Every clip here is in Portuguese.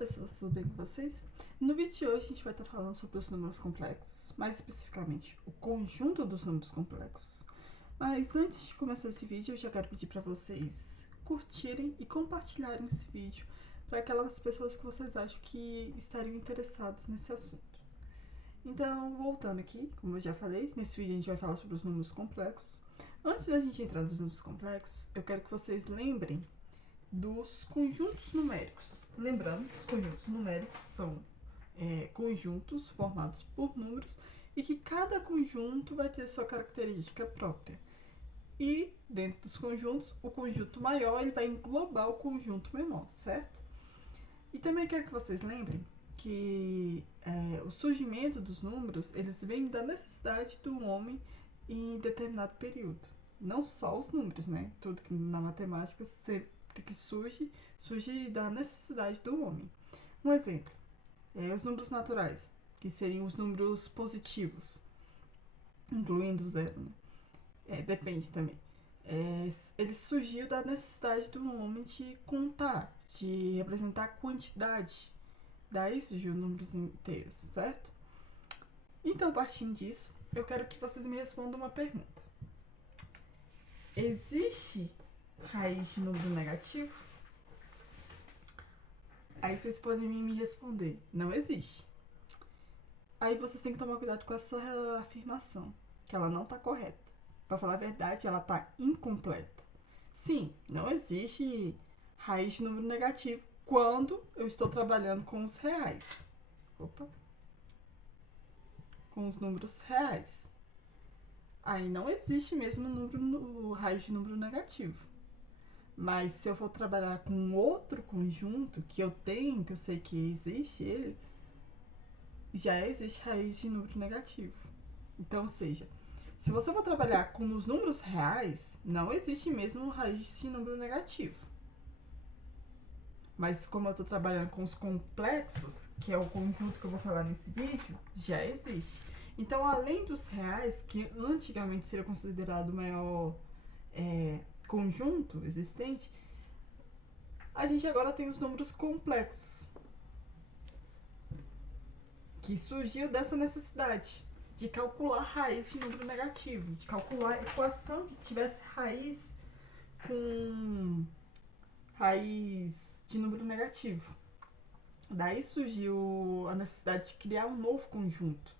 pessoas, tudo bem com vocês? No vídeo de hoje a gente vai estar falando sobre os números complexos, mais especificamente o conjunto dos números complexos. Mas antes de começar esse vídeo eu já quero pedir para vocês curtirem e compartilharem esse vídeo para aquelas pessoas que vocês acham que estariam interessadas nesse assunto. Então, voltando aqui, como eu já falei, nesse vídeo a gente vai falar sobre os números complexos. Antes da gente entrar nos números complexos, eu quero que vocês lembrem dos conjuntos numéricos. Lembrando que os conjuntos numéricos são conjuntos formados por números e que cada conjunto vai ter sua característica própria. E dentro dos conjuntos, o conjunto maior ele vai englobar o conjunto menor, certo? E também quero que vocês lembrem que o surgimento dos números eles vêm da necessidade do homem em determinado período. Não só os números, né? Tudo que na matemática que surge da necessidade do homem. Um exemplo, os números naturais, que seriam os números positivos, incluindo o zero, né? Depende também. Ele surgiu da necessidade do homem de contar, de representar a quantidade. Daí surgiu números inteiros, certo? Então, partindo disso, eu quero que vocês me respondam uma pergunta. Existe raiz de número negativo? Aí vocês podem me responder, não existe. Aí vocês têm que tomar cuidado com essa afirmação, que ela não está correta. Para falar a verdade, ela está incompleta. Sim, não existe raiz de número negativo quando eu estou trabalhando com os reais. Opa. Com os números reais. Aí não existe mesmo raiz de número negativo. Mas se eu for trabalhar com outro conjunto que eu tenho, que eu sei que existe ele, já existe raiz de número negativo. Então, ou seja, se você for trabalhar com os números reais, não existe mesmo raiz de número negativo. Mas como eu estou trabalhando com os complexos, que é o conjunto que eu vou falar nesse vídeo, já existe. Então, além dos reais, que antigamente seria considerado o maior conjunto existente, a gente agora tem os números complexos, que surgiu dessa necessidade de calcular raiz de número negativo, de calcular a equação que tivesse raiz com raiz de número negativo. Daí surgiu a necessidade de criar um novo conjunto,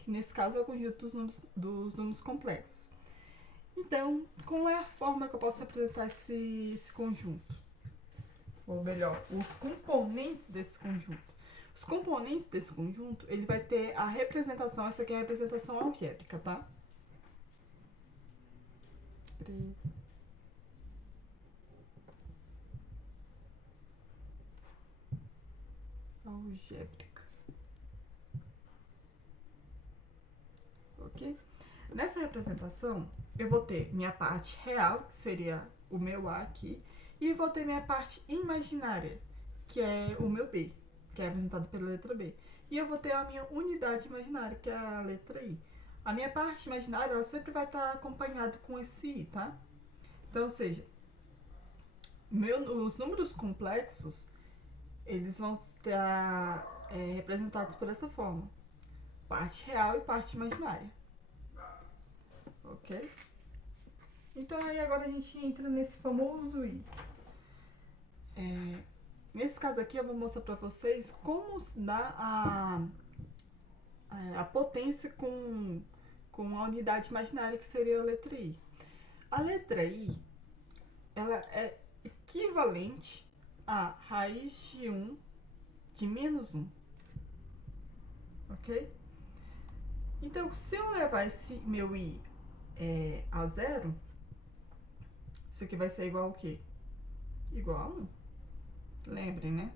que nesse caso é o conjunto dos números complexos. Então, qual é a forma que eu posso representar esse conjunto? Ou melhor, os componentes desse conjunto. Os componentes desse conjunto, ele vai ter a representação, essa aqui é a representação algébrica, tá? Algébrica. Ok? Nessa representação, eu vou ter minha parte real, que seria o meu A aqui, e vou ter minha parte imaginária, que é o meu B, que é representado pela letra B. E eu vou ter a minha unidade imaginária, que é a letra I. A minha parte imaginária, ela sempre vai estar acompanhada com esse I, tá? Então, ou seja, os números complexos, eles vão estar representados por essa forma. Parte real e parte imaginária. Ok? Então aí agora a gente entra nesse famoso I. Nesse caso aqui eu vou mostrar para vocês como dá a potência com a unidade imaginária, que seria a letra I. A letra I, ela é equivalente a raiz de 1 de menos 1. Ok? Então, se eu levar esse meu I a zero, isso aqui vai ser igual ao quê? Igual a 1. Lembrem, né?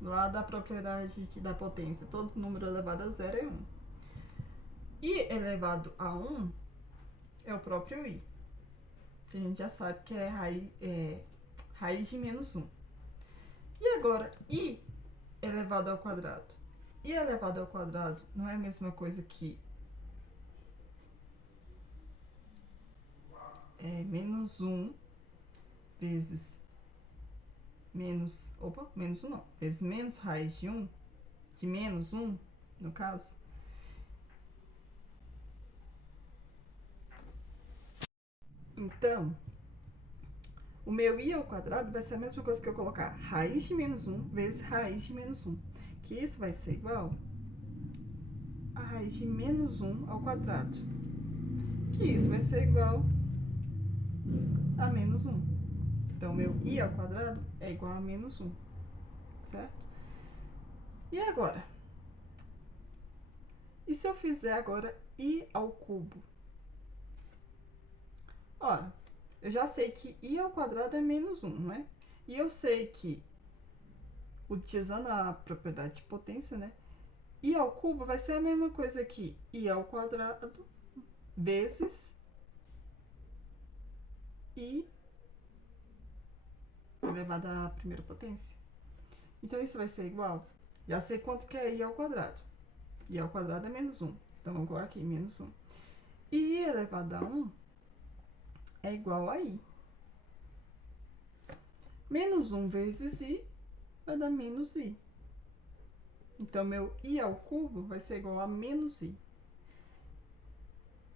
Lá da propriedade da potência, todo número elevado a zero é 1. I elevado a 1 é o próprio I, que a gente já sabe que é raiz de menos 1. E agora, I elevado ao quadrado. I elevado ao quadrado não é a mesma coisa que menos 1 vezes menos, menos 1 não, vezes menos raiz de 1, de menos 1, no caso. Então, o meu i ao quadrado vai ser a mesma coisa que eu colocar raiz de menos 1 vezes raiz de menos 1, que isso vai ser igual a raiz de menos 1 ao quadrado, que isso vai ser igual a menos 1. Então, meu i ao quadrado é igual a menos 1, certo? E agora? E se eu fizer agora i ao cubo? Ora, eu já sei que i ao quadrado é menos 1, né? E eu sei que, utilizando a propriedade de potência, né? I ao cubo vai ser a mesma coisa que i ao quadrado vezes i elevado à primeira potência. Então, isso vai ser igual. Já sei quanto que é i ao quadrado. I ao quadrado é menos 1. Então, vamos colocar aqui, menos 1. E i elevado a 1 é igual a i. Menos 1 vezes i vai dar menos i. Então, meu i ao cubo vai ser igual a menos i.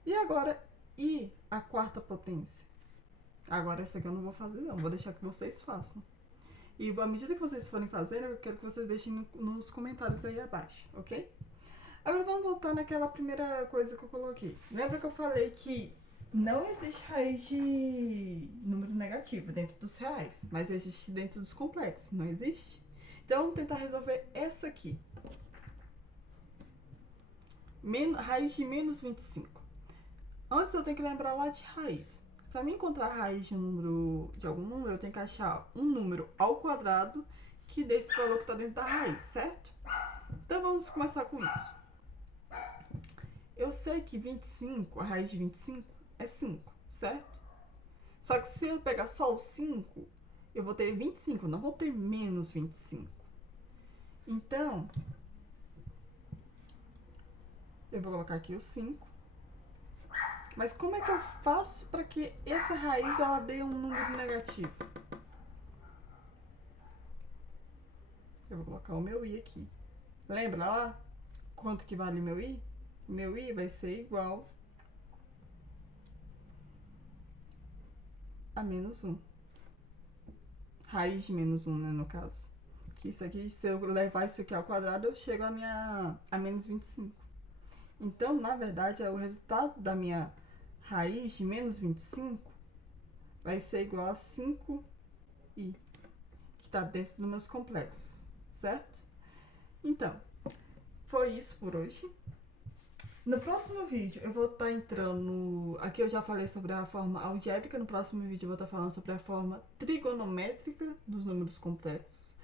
E agora, i à quarta potência. Agora, essa aqui eu não vou fazer, não. Vou deixar que vocês façam. E à medida que vocês forem fazendo, eu quero que vocês deixem nos comentários aí abaixo, ok? Agora, vamos voltar naquela primeira coisa que eu coloquei. Lembra que eu falei que não existe raiz de número negativo dentro dos reais, mas existe dentro dos complexos, não existe? Então, vamos tentar resolver essa aqui. Raiz de menos 25. Antes eu tenho que lembrar lá de raiz. Para mim encontrar a raiz de algum número, eu tenho que achar um número ao quadrado que dê esse valor que está dentro da raiz, certo? Então vamos começar com isso. Eu sei que 25, a raiz de 25 é 5, certo? Só que se eu pegar só o 5, eu vou ter 25, não vou ter menos 25. Então, eu vou colocar aqui o 5. Mas como é que eu faço para que essa raiz ela dê um número negativo? Eu vou colocar o meu i aqui. Lembra lá quanto que vale o meu i? O meu i vai ser igual a menos 1. Raiz de menos 1, né, no caso. Que isso aqui, se eu levar isso aqui ao quadrado, eu chego a menos 25. Então, na verdade, o resultado da minha raiz de menos 25 vai ser igual a 5i, que está dentro dos meus complexos, certo? Então, foi isso por hoje. No próximo vídeo eu vou estar entrando... Aqui eu já falei sobre a forma algébrica, no próximo vídeo eu vou estar falando sobre a forma trigonométrica dos números complexos.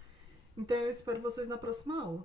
Então eu espero vocês na próxima aula.